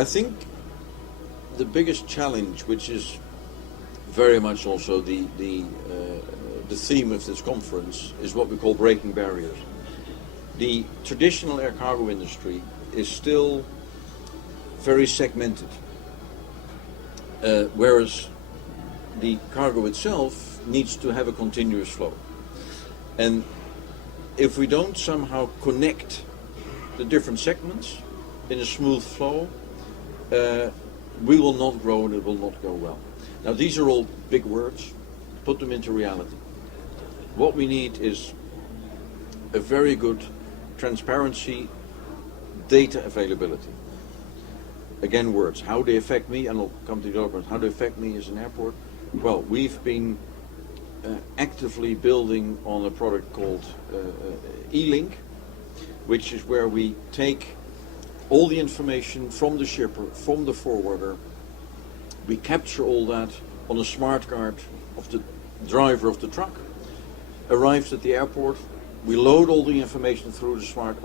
I think the biggest challenge, which is very much also the theme of this conference, is what we call breaking barriers. The traditional air cargo industry is still very segmented, whereas the cargo itself needs to have a continuous flow. And if we don't somehow connect the different segments in a smooth flow, we will not grow and it will not go well. Now these are all big words, put them into reality. What we need is a very good transparency, data availability. Again, words, how they affect me, and I'll come to the development, how they affect me as an airport. Well, we've been actively building on a product called E-Link, which is where we take all the information from the shipper, from the forwarder. We capture all that on a smart card of the driver of the truck. Arrives at the airport, we load all the information through the smart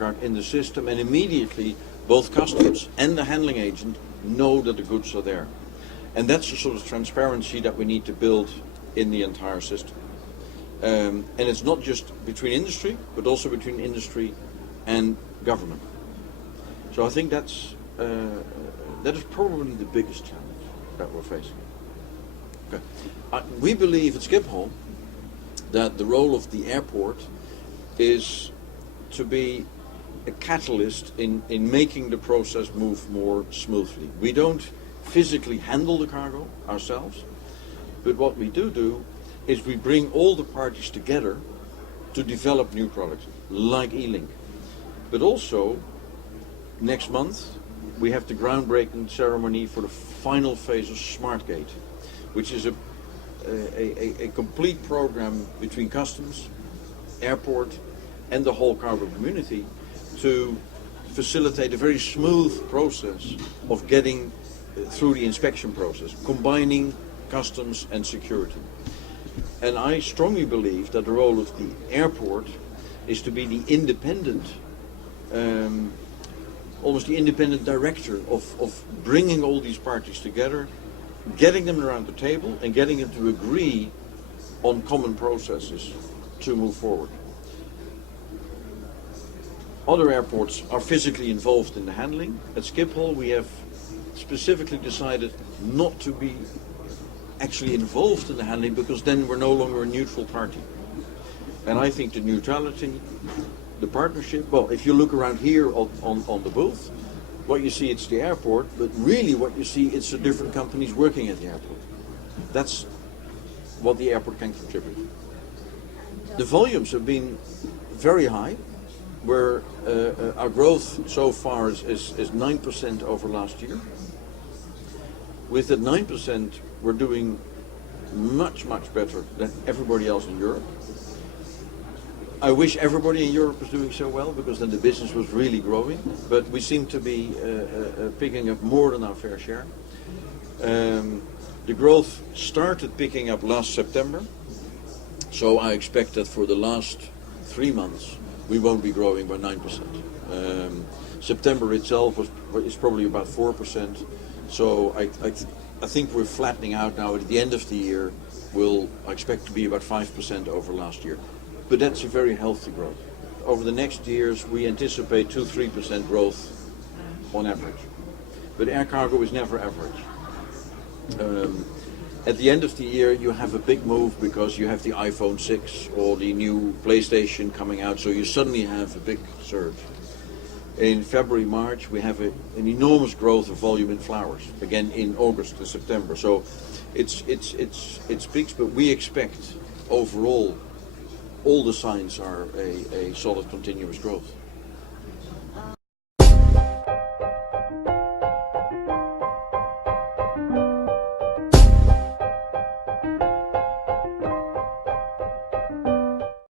card in the system, and immediately both customs and the handling agent know that the goods are there. And that's the sort of transparency that we need to build in the entire system. And it's not just between industry, but also between industry and government. So I think that is probably the biggest challenge that we're facing. Okay. We believe at Schiphol that the role of the airport is to be a catalyst in making the process move more smoothly. We don't physically handle the cargo ourselves, but what we do is we bring all the parties together to develop new products like E-Link. But also, next month we have the groundbreaking ceremony for the final phase of SmartGate, which is a complete program between customs, airport and the whole cargo community to facilitate a very smooth process of getting through the inspection process, combining customs and security. And I strongly believe that the role of the airport is to be the independent, almost the independent director of bringing all these parties together, getting them around the table and getting them to agree on common processes to move forward. Other airports are physically involved in the handling. At Schiphol we have specifically decided not to be actually involved in the handling, because then we're no longer a neutral party. And I think the neutrality, the partnership, well, if you look around here on the booth, what you see, it's the airport, but really what you see, it's the different companies working at the airport. That's what the airport can contribute. The volumes have been very high, where our growth so far is 9% over last year. With that 9%, we're doing much better than everybody else in Europe. I wish everybody in Europe was doing so well, because then the business was really growing, but we seem to be picking up more than our fair share. The growth started picking up last September, so I expect that for the last 3 months we won't be growing by 9%. September itself is probably about 4%, so I think we're flattening out now. At the end of the year, I expect to be about 5% over last year. But that's a very healthy growth. Over the next years, we anticipate 2-3% growth on average. But air cargo is never average. At the end of the year, you have a big move because you have the iPhone 6 or the new PlayStation coming out, so you suddenly have a big surge. In February, March, we have an enormous growth of volume in flowers, again in August to September. So it's peaks, but we expect overall all the signs are a solid continuous growth.